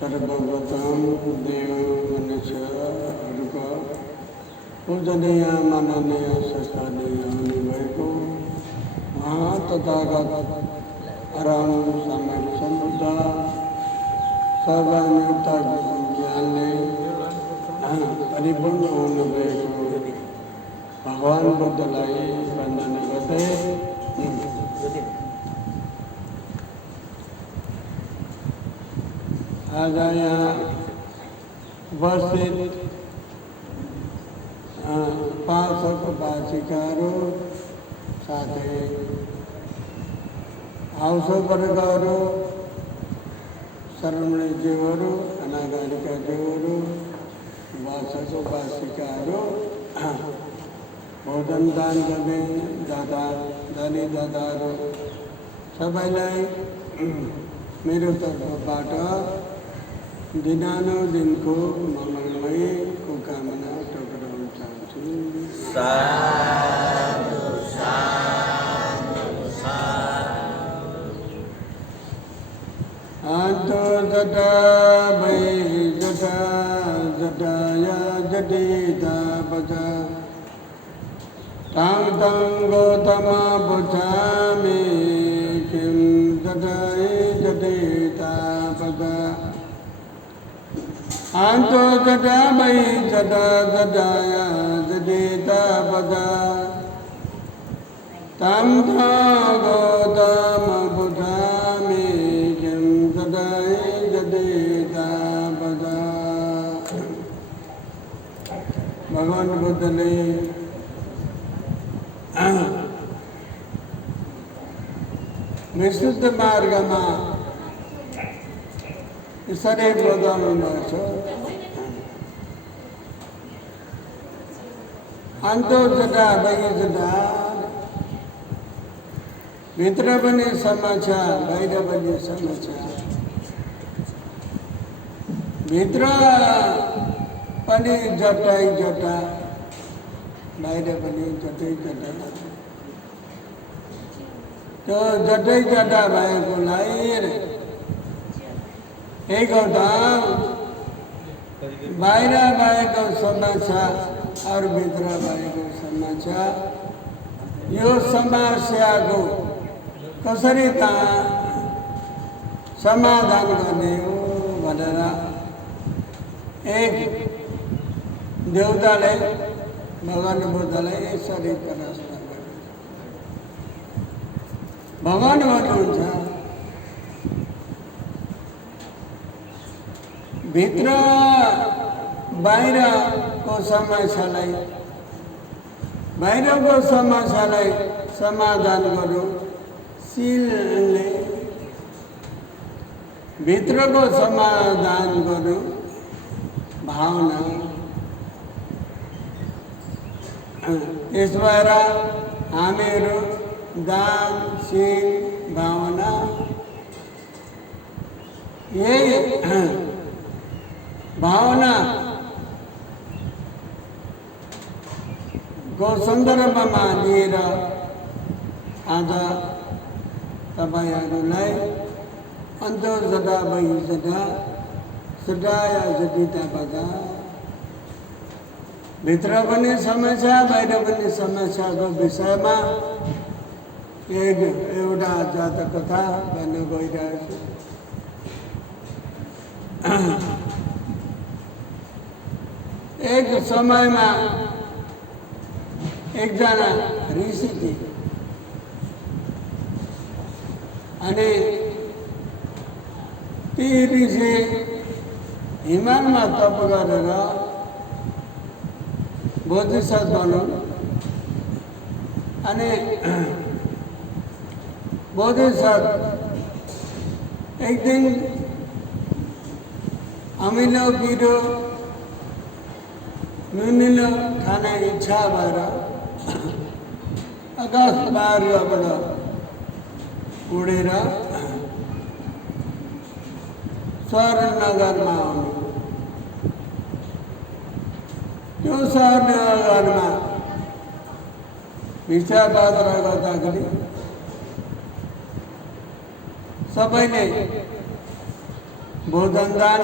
सर्वप्रथम देव मनुष्यहरूको पूजनीय माननीय सत्कार्य हुनुभएको उहाँ तथागत राम समय सम्बुद्ध सर्वान्युक्त ज्ञानले परिपूर्ण हुनुभएको भगवान बुद्धलाई वन्दना गर्दै आज यहाँ उपस्थित पाठकवाचिकाहरू साथै आउँछवर्गहरू शरणज्यूहरू अनागारिकाज्यूहरू वाचकवाचिकाहरू भोजन दान गर्ने दानी दादाहरू सबैलाई मेरो तर्फबाट दिनानुदिनको मङ्गलमयको कामना टक्राउन चाहन्छु। साधु साधु साधु। आंतो जटा भै जटा जटाया जटिता बजा तांग तांग गौतमा बुझामि किं जटाय जटिता बजा आंतो जटा भै जटा जटाया जटिता बजा तांग तांग गौतमा बुझामि किं जटाय जटिता बजा। भगवान बुद्धले विशुद्ध मार्गमा यसरी बताउनु भएको छ। अन्तो जटा बाहिर जटा, भित्र पनि समस्या बाहिर पनि समस्या। भित्र पनि जटै जटा बाहिर पनि जटै जटा। त्यो जटै जटा भएकोलाई एक बाहिर भएको समस्या और भित्र भएको समस्या, यो समस्याको कसरी समाधान गर्ने हो भनेर एक देवताले भगवान बुद्धलाई यसरी प्रश्न गरे। भगवान भन्नुहुन्छ भित्र बाहिरको समस्यालाई समाधान गर्नु शीलले, भित्रको समाधान गर्नु भावना। यस भएर हामीहरू दान शील भावना यही भावना को सन्दर्भमा लिएर आज तपाईहरुलाई अन्तो जटा बाहिर जटा सटाया जटिता बजा, भित्र पनि समस्या बाहिर पनि समस्याको विषयमा एउटा जातक कथा भन्न गइरहेको छु। एक समयमा एकजना ऋषि थिए अनि ती ऋषि हिमालमा तप गरेर बोधिसत्व बनो अनि बोधिसत्व एक दिन अमिलो पिरो नुनिलो खाने इच्छा भएर आकाश मार्गबाट उडेर स्वर्णनगरमा आउनु। त्यो स्वर्णनगरमा भिक्षा पात्र गर्दाखेरि सबैले भोजन दान,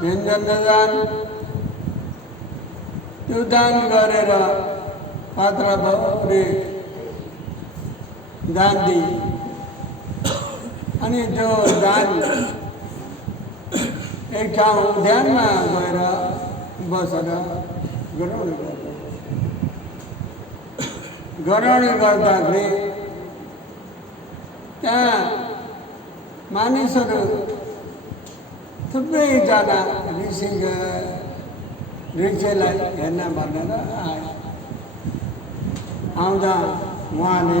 व्यञ्जन दान, त्यो दान गरेर पात्र भौरे दान दिए। अनि त्यो दान एक ठाउँ उद्यानमा गएर बसेर ग्रहण गर्छ। ग्रहण गर्दाखेरि त्यहाँ मानिसहरू थुप्रैजना ऋषिलाई हेर्न भनेर आए। आउँदा उहाँले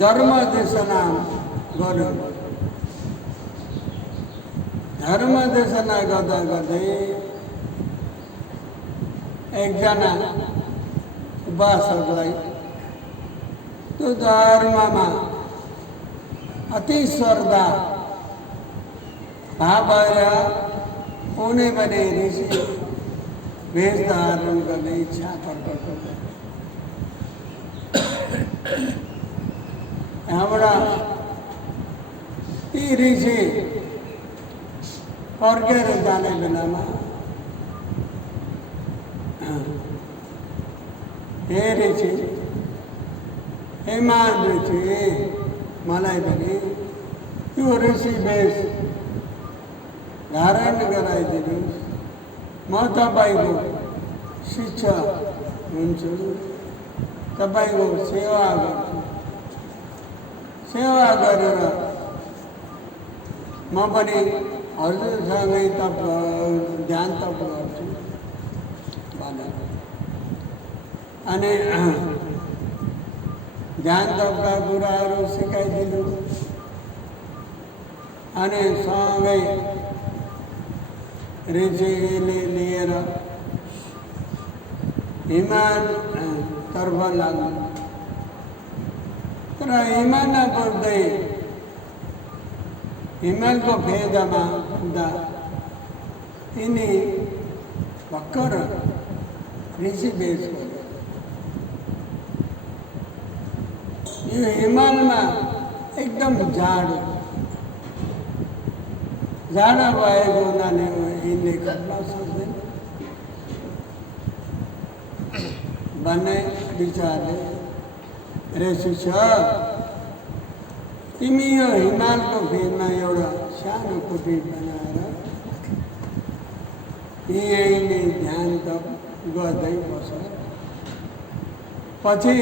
धर्म देशना गर्यो। धर्म देशना गर्दा गर्दै एकजना उपासकलाई त्यो धर्ममा अति श्रद्धा भाव भएर उनी पनि ऋषि वेश धारण गर्ने इच्छा प्रकट गर्छ। यहाँबाट ती ऋषि फर्केर जाने बेलामा हे ऋषि, हे महान ऋषि, मलाई पनि त्यो ऋषि वेश धारण गराइदिनुहोस्। म तपाईँको शिष्य हुन्छु, तपाईँको सेवा गर्छु। सेवा गरेर म पनि हजुरसँगै ध्यान तप गर्छु भनेर। अनि ध्यान तपका कुराहरू सिकाइदिनु। अनि सँगै ऋषिले लिएर हिमालतर्फ लाग्नु। तर हिमाल नपुग्दै हिमालको फेदमा पुग्दा यिनी भर्खर ऋषि वेश गर्यो। यो हिमालमा एकदम जाडो भएको हुनाले यिनले खप्न सक्दैन भन्ने विचारले, रे शिष्य, तिमी यो हिमालको फेदमा एउटा सानो कुटी बनाएर यहीँले ध्यान तप गर्दै बस। पछि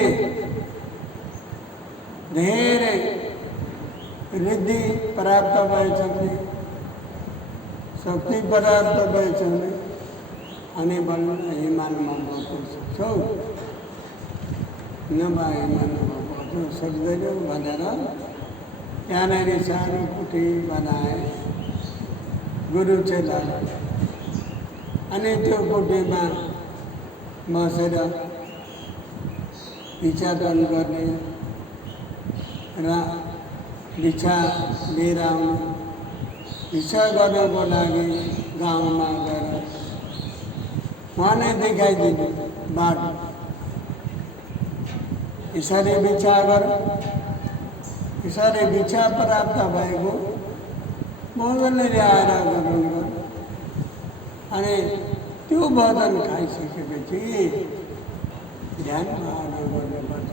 धेरै रिद्धि प्राप्त भएछ भने, शक्ति प्राप्त भएछ भने अनि बल्ल हिमालमा बस्न सक्छौ, नभए हिमालमा बस्न सक्दैनौ भनेर त्यहाँनिर सानो कुटी बनाए गुरु चेलाले। अनि त्यो कुटीमा बसेर भिक्षाटन गर्ने र भिक्षा लिएर आउनु। भिक्षा गर्नको लागि गाउँमा गएर उहाँले देखाइदिनु बाटो। यसरी भिक्षा गर, यसरी भिक्षा प्राप्त भएको भोजनले ल्याएर ग्रहण गर। अनि त्यो भोजन खाइसकेपछि ध्यानमा अगाडि बढ्नुपर्छ।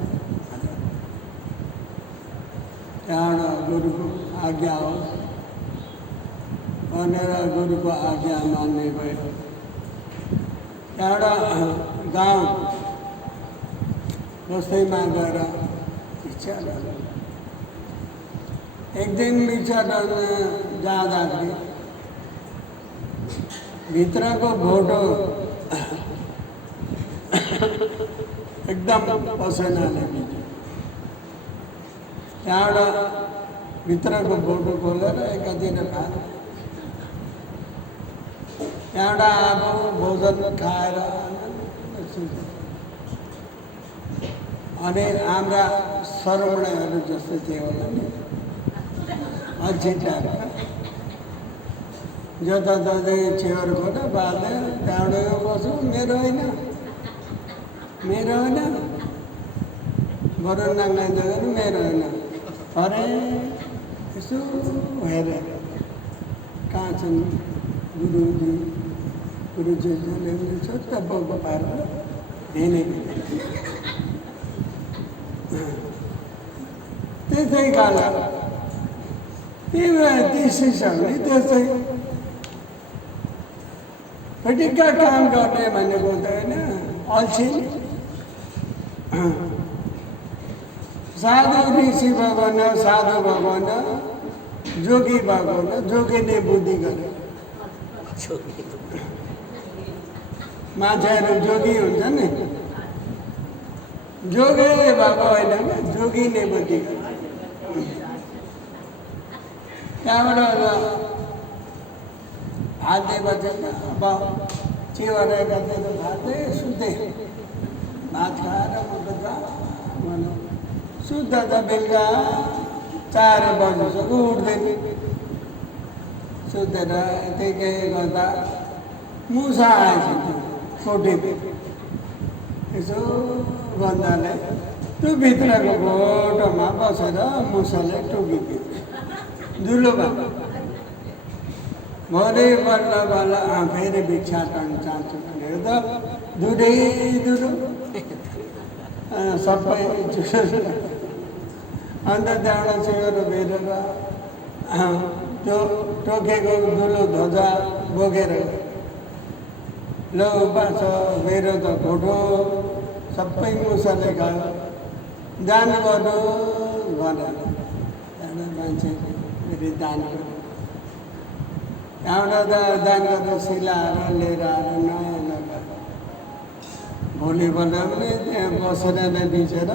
त्यहाँबाट गुरुको आज्ञा होस् भनेर गुरुको आज्ञा मान्ने भयो। त्यहाँबाट गाउँ बस्दैमा गएर भिक्षा गर्नु। एक दिन भिक्षा गर्न जाँदाखेरि भित्रको भोटो एकदम पसिनाले भिज्यो। त्यहाँबाट भित्रको भोटो खोलेर एकातिर खायो। त्यहाँबाट आफू भोजन खाएर अनि हाम्रा श्रवणहरू जस्तो थियो होला नि, अछिटाएर जताततै चेयर खोटा बाल्यो। त्यहाँबाट यो बस्यो, मेरो होइन, मेरो होइन, बरु नाङ्गाइँदै मेरो होइन। अरे यसो हेरेर कहाँ छन् गुरुजीले सत्त बाउको पारेर धेरै त्यसै कारण ती शिष्यहरूले त्यस्तै फटिक्का काम गर्ने भनेको त होइन अल्छी साधु ऋषि भगवान साधु भगवान जोगी भगवान जोगीले बुद्धि गरे मान्छेहरू जोगी हुन्छ नि जोगी भएको होइन जोगीले बुद्धि गरे त्यहाँबाट भातै बचेन अब चिवरेका दिन भातै सुत्दै भात खाएर म त भनौँ शुद्ध त बेलुका 4 बजीसम्म उठ्दैन सुतेर त्यही केही गर्दा मुसा आएछ कोठीमा यसो गन्धाले त्यो भित्रको गोठोमा बसेर मुसाले टोकिदियो धुलो भयो भरे बल्ल फेरि भिक्षाटन चाहन्छु भनेर त दुधै दुधो सबै अन्त त्यहाँबाट चिएर भेटेर त्यो टोकेको धुलो ध्वजा बोकेर लो बाछ मेरो त घोटो सबै मुसाले खायो दान गर्नु भनेर त्यहाँबाट मान्छे फेरि दान गर्यो त्यहाँबाट दान गरेर सिलाएर लिएर आएर नयाँ लगाएर भोलिपल्ट पनि त्यहाँ बसेर नै बिचेर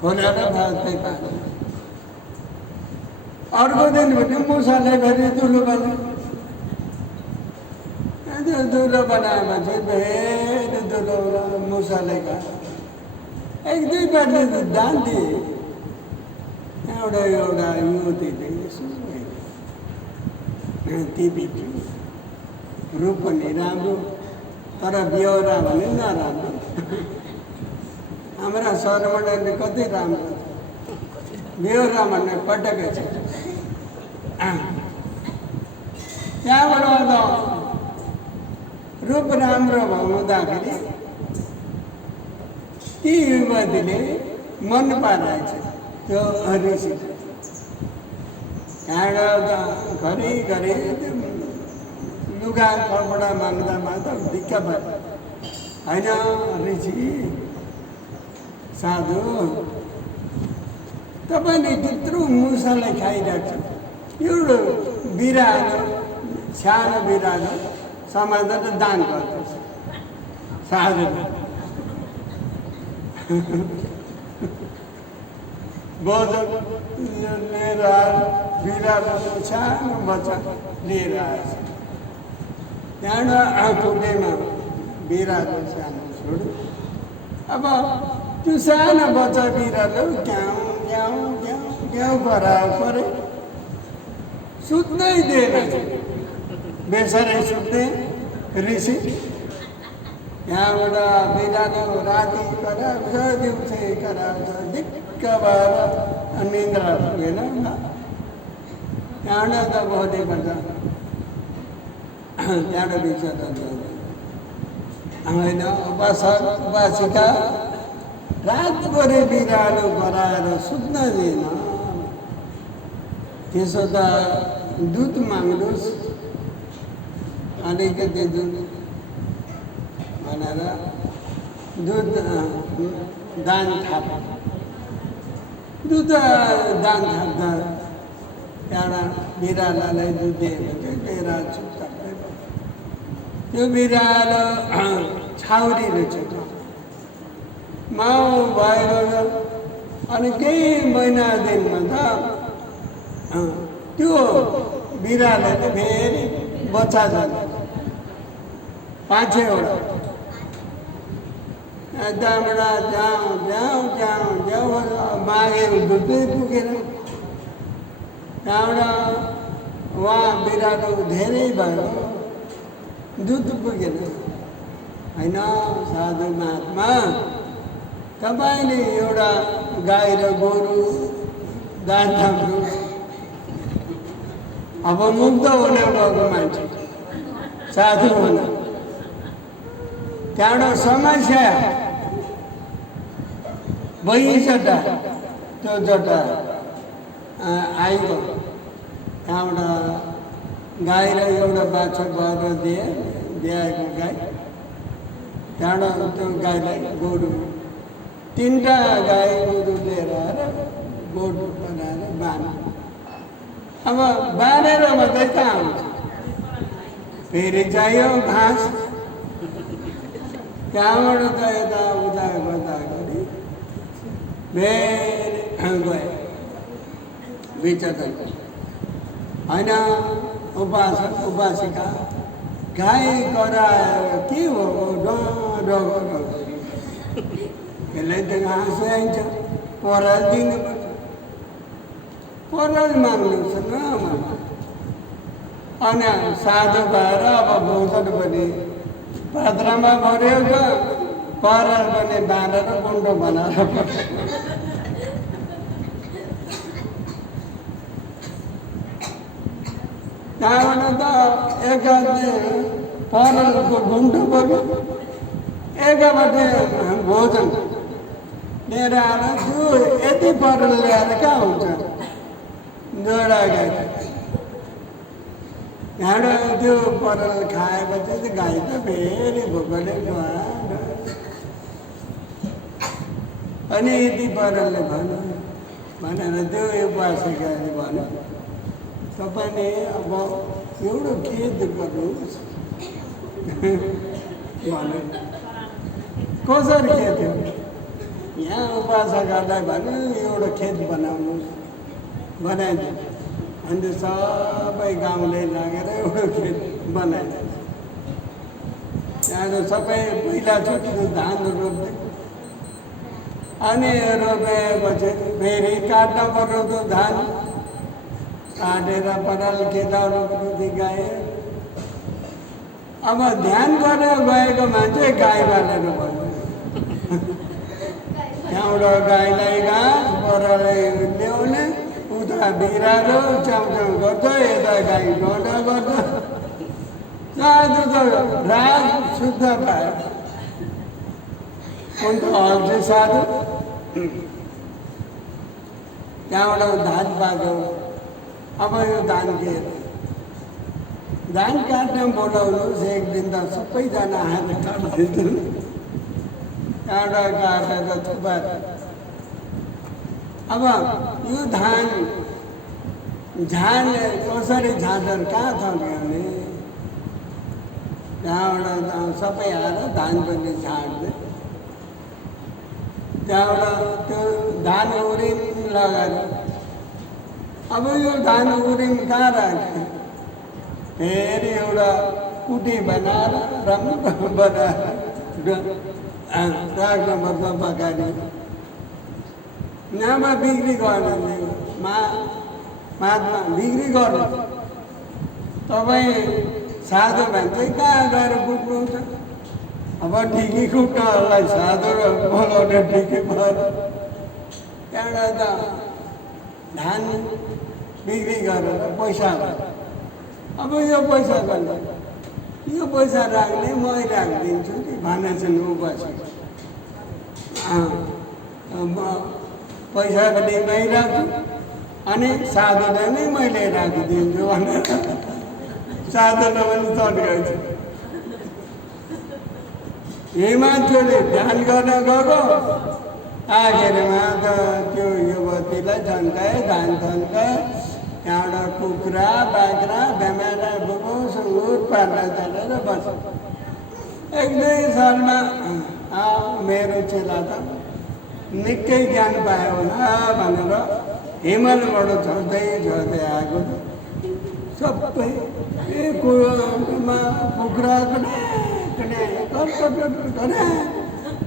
खोलेर भातै पाल्यो अर्को दिन भने मुसाले फेरि दुलो बनायो त्यो दुलो बनाएपछि फेरि दुलो मुसाले खायो 1-2 पल्ट दान दिए एउटा युवतीले यसो टिभी रूप पनि राम्रो तर बेहोरा भने नराम्रो हाम्रा सरमण्डलले कति राम्रो बेहोरा भन्ने पटकै छ त्यहाँबाट त रूप राम्रो हुँदाखेरि ती युवतीले मन पारेछ त्यो ऋषि त्यहाँबाट त घरिघरि लुगा कपडा माग्दामा त दिक्क भयो होइन ऋषि साधु तपाईँले त्यत्रो मुसालाई खाइरहेको छ एउटा बिरालो सानो बिरालो समातेर दान गर्दैछ साधु भोजन लिएर बिरालो सानो बच्चा लिएर आएछ त्यहाँबाट टोकेमा बिरालो सानो छोड्यो अब त्यो सानो बच्चा बिरालो ग्याउ ग्याउ ग्याउ ग्याउ गरायो परे सुत्नै दिएन बेसरै सुत्ने ऋषि त्यहाँबाट बिरालो राति कराउँछ दिउँसै कराउँछ दिक्क भएर निन्द्रा पुगेन त्यहाँबाट त भोलिपल्ट त्यहाँबाट बिचरा होइन उपासिका रातभरि बिरालो गराएर सुत्न दिएन त्यसो त दुध माग्नुहोस् अलिकति दुध भनेर दुध दान थाप दुध दान थाप्दा त्यहाँबाट बिरालोलाई दुध दिएपछि लिएर चुपचाप त्यो बिरालो छाउरी रहेछ माउ भयो अनि केही महिना दिनमा त त्यो बिरालोले फेरि बच्चा जान्छ 5-6वटा त्यहाँबाट जाउँ जाउँ जाउँ जाउँ मागेको दुधै पुगेन त्यहाँबाट उहाँ बिरालो धेरै भयो दुध पुगेन होइन साधु महात्मा तपाईँले एउटा गाई र गोरु दान थाप्नुहोस् अब मुग्ध हुने भएको मान्छे साधु हुन त्यहाँबाट समस्या भइसटा त्यो जटा आइगयो त्यहाँबाट गाई र एउटा बाछा गरेर दिएको गाई त्यहाँबाट त्यो गाईलाई गोरु 3टा गाई गोरु लिएर आएर गोरु बनाएर बाँध अब बाँधेर मात्रै कहाँ हुन्छ फेरि चाहियो घाँस त्यहाँबाट त यता उता गर्दाखेरि फेरि गयो विचरण होइन उपासक उपासिका गाई कराएर के हो यसलाई त घाँस चाहिन्छ पराल दिनुपर्छ पराल माग्नु छ नमाग्नु अनि साधु भएर अब भोजन पनि पात्रमा भर्यो त पराल पनि बाँधेर गुन्डो बनाएर त्यहाँबाट त एकाले परालको गुन्डो बोक्यो एकापट्टि भोजन लिएर आएर त्यो यति पराल ल्याएर कहाँ हुन्छ जोडा गाई त्यहाँबाट त्यो पराल खाएपछि चाहिँ गाई त फेरि भोकले गयो अनि यति परालले भन्यो भनेर त्यो उपासिकाले भन्यो तपाईँले अब एउटा खेत गर्नुहोस् भन्यो कसरी खेत हो यहाँ उपासकहरूलाई भन्यो एउटा खेत बनाउनुहोस् बनाइदियो अन्त सबै गाउँले लागेर एउटा खेत बनाइदियो त्यहाँ सबै पहिला छोटो धान रोप्दै अनि रोपेपछि फेरि काट्न पर्यो त्यो धान काटेर पराल खेताउनु गाए अब ध्यान गरेर गएको मान्छे गाई बालेर भयो त्यहाँबाट गाईलाई घाँस परालै ल्याउने उता बिरालो च्याउच्याउ गर्छ यता गाई डोडा गर्छ साधु त रात शुद्ध पायो कुन त अल्छी साधु त्यहाँबाट धान पाक्यो अब यो धान के धान काट्न बोलाउनुहोस् एक दिन त सबैजना आएर काट्दिन्छु त्यहाँबाट काटेर थुपा अब यो धान झान कसरी झाँदन कहाँ छ भने त्यहाँबाट सबै आएर धान पनि झाँड्दै त्यहाँबाट त्यो धान उरिम लगाएर अब यो धान उरिम कहाँ राख्यो फेरि एउटा कुटी बनाएर राम्रो बनाएर राख्नुपर्छ पकाएर नभए बिक्री गर्नु माथमा बिक्री गर्नु तपाईँ साधु भन्छ कहाँ गएर कुट्नुहुन्छ अब ढिकी कुट्नलाई साधु र बोलाउने ढिकी भएर त्यहाँबाट त धान बिक्री गरेर पैसा अब यो पैसा गर्ने यो पैसा राख्ने मै राखिदिन्छु कि भनेछन् उपासी पैसा पनि मै राख्छु अनि साधुलाई नै मैले राखिदिन्छु भनेर साधुलाई पनि तर्काउँछु यही मान्छेले ध्यान गर्न गएको आखिरमा त त्यो युवतीलाई थन्काए धान थन्काए त्यहाँबाट कुखुरा बाख्रा बेमारा बुबु सुँगुर पार्न चलेर बस्छ एक दुई सालमा मेरो चेला त निकै ज्ञान पायो होला भनेर हिमालबाट झर्दै झर्दै आएको सबै कुखुरा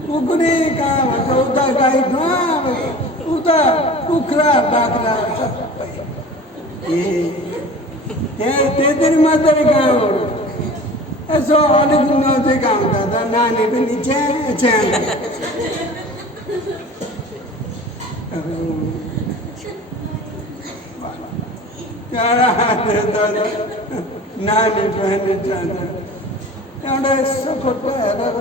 कुखुरी कहाँ भन्छ उता गाई उता कुखुरा बाख्रा सबै त्यति मात्रै कहाँ हो यसो अलिक नजिक आउँदा त नानी पनि च्यान नानी बहिनी जाँदा एउटा यसो फोटो हेरेर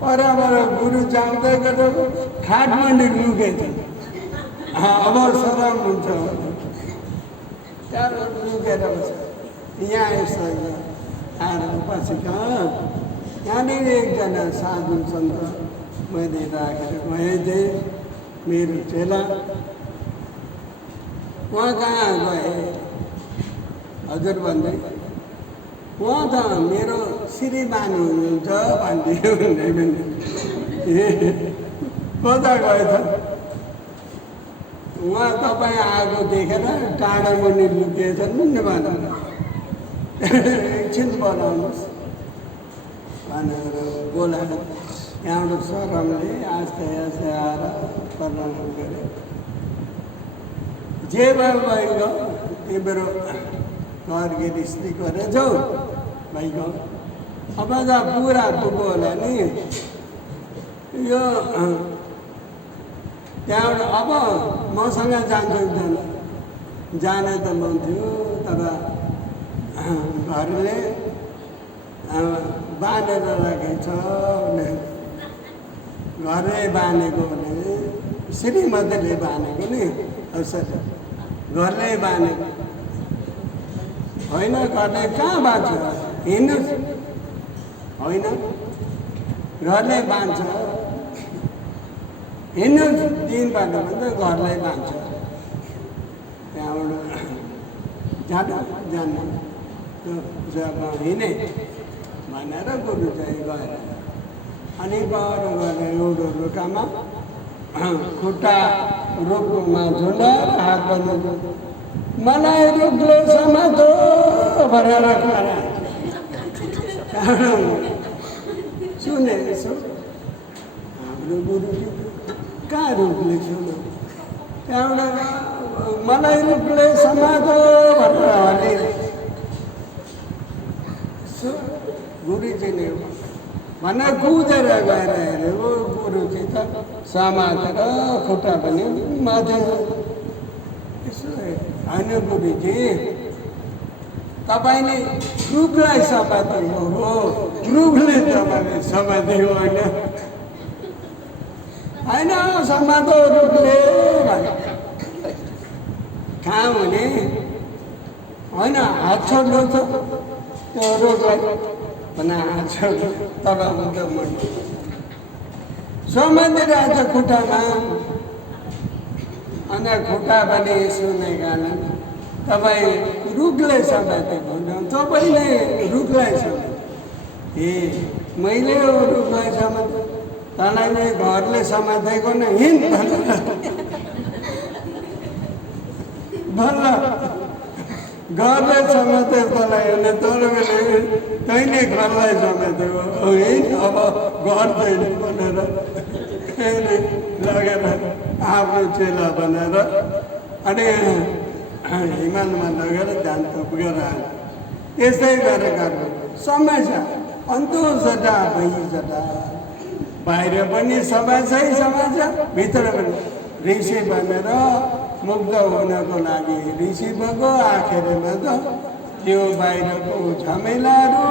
परबाट गुरु जाँदै गरेर खाटमाडौँ लुकेछ। अब सराम हुन्छ त्यहाँबाट लुकेर बस्छ। यहाँ यसो आएर पछि कहाँ यहाँनिर एकजना साधु सन्त मैले राखेर गएँ थिएँ, मेरो चेला। उहाँ कहाँ गए हजुर भन्दै, उहाँ त मेरो श्रीमान हुनुहुन्छ भनिदियो भने कता गएछ? उहाँ तपाईँ आएको देखेर टाढा मुनि लुकिएछन् नि भनेर एकछिन बोलाउनुहोस् भनेर बोलाएर यहाँबाट सरमले आस्ते आस्ते आएर प्रणाम गरे। जे भयो तिम्रो घर गृहस्थी गरेछौ भाइको, अब त पुरा पुग्यो होला नि यो। त्यहाँबाट अब मसँग जान्छु जाने त मन थियो, तर घरले बाँधेर राखेछ भने, घरले बाँधेको भने श्रीमतीले बाँधेको नि, यसरी घरले बाँधेको होइन। घरले कहाँ बाँध्छ? हिँड्नुहोस् होइन, घरले बाँध्छ। हिँड्नुहोस् दिनबाट भन्दा घरलाई बाँध्छ। त्यहाँबाट जान्नु जब हिँडे भनेर गुरु चाहिँ गएर अनि गएर गएर एउटा रुखमा खुट्टा रुखमा झुन्डाएर हात बन्नु, मलाई रुखले समातो भनेर सुने यसो हाम्रो गुरुजी कहाँ रुखले सुन्यो? त्यहाँबाट मलाई रुखले समातो भनेर भने गुरुजीले भनेर कुदेर गएर हेऱ्यो, गुरुजी त समातेर खुट्टा पनि माथि। यसो होइन गुरुजी, तपाईँले रुखलाई समात्नु हो, रुखले तपाईँले समात्यो होइन? होइन समातो रुखले भने कहाँ हुने? होइन हात छोड्नु छ त्यो रुखलाई भने हात छोड्नु तब हुन्छ मैले समातिरहेको छ खुट्टामा। अन्त खुट्टा पनि सुने कारण तपाईँ रुखले समातेको हुनुहुन्छ, तपाईँले रुखलाई समाते। ए मैले रुखलाई समाते, तँलाई घरले समातेको नै हिँड भन्न घरले समाते तँलाई भने तँले तैँले घरलाई समातेको हिँड, अब घर छैन भनेर लगेर आफ्नो चेला भनेर अनि हिमालमा लगेर ध्यान पुगेर आयो। यस्तै गरेर समस्या अन्तर्जटा बहिर्जटा, बाहिर पनि समस्या समस्या, भित्र पनि ऋषि बनेर मुक्त हुनको लागि ऋषि भएको आखिरमा त त्यो बाहिरको झमेलाहरू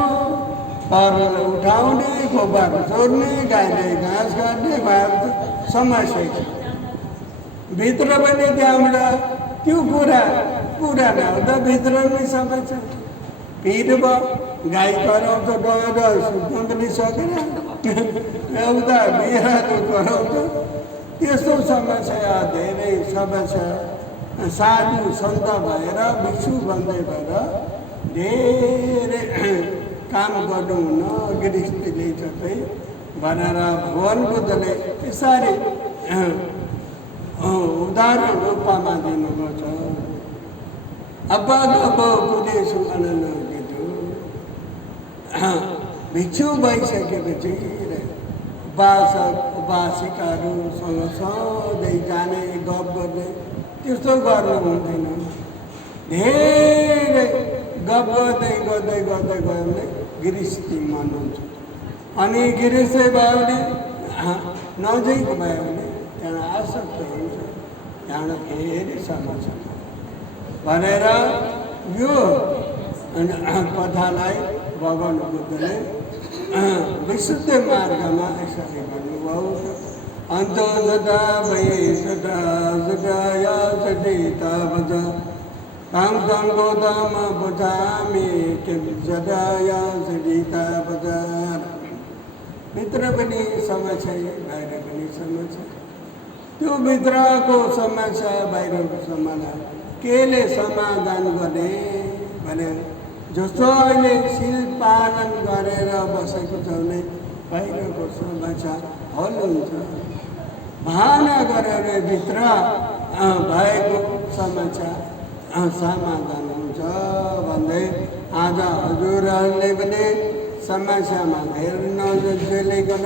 पर उठाउने, गोबर चोर्ने, गाईले घाँस काट्ने भयो समस्या छ। भित्र पनि त्यहाँबाट त्यो कुरा नहुँदा भित्र पनि समस्या। पिर भयो, गाई कराउँछ गएर सुत्नु पनि सकेन, एउटा बिरालो कराउँछ, त्यस्तो समस्या धेरै समस्या। साधु सन्त भएर भिक्षु बन्दै भएर धेरै काम गर्नुहुन्न, गृहस्थीले जस्तै भनेर भगवान बुद्धले यसरी उदाहरण रूपमा दिनुभएको छ। अब कुनै सुमन भिक्षु भइसकेपछि उपासक उपासिकाहरूसँग सधैँ जाने गफ गर्ने त्यस्तो गर्नु हुँदैन। धेरै गफ गर्दै गर्दै गर्दै गयो भने गृहस्थी मन हुन्छ। अनि गृहस्थी भयो भने नजिक भयो भने त्यहाँ आसक्त हुन्छ, त्यहाँबाट फेरि समस्या भनेर यो कथालाई भगवान बुद्धले विशुद्ध मार्गमा यसरी भन्नुभयो। अन्त जटा भै जटा जटाया जटिता बज काम कामको दाम बुझामी के जटाया जटिता बजार। भित्र पनि समस्या बाहिर पनि समस्या। त्यो भित्रको समस्या बाहिरको समाधान केले समाधान गर्ने भने जस्तो अहिले सिल पालन गरेर बसेको छ भने बाहिरको समस्या हल हुन्छ। भावना गरेर भित्र भएको समस्या समाधान हुन्छ भन्दै आज हजुरहरूले पनि समस्यामा धेरै नजलिकन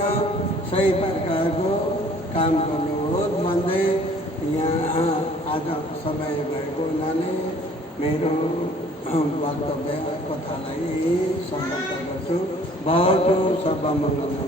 सही प्रकारको काम गर्नुहोस् भन्दै यहाँ आज समय भएको हुनाले मेरो वक्तव्य कथालाई समाप्त गर्छु। बहुत सर्वमङ्गलम।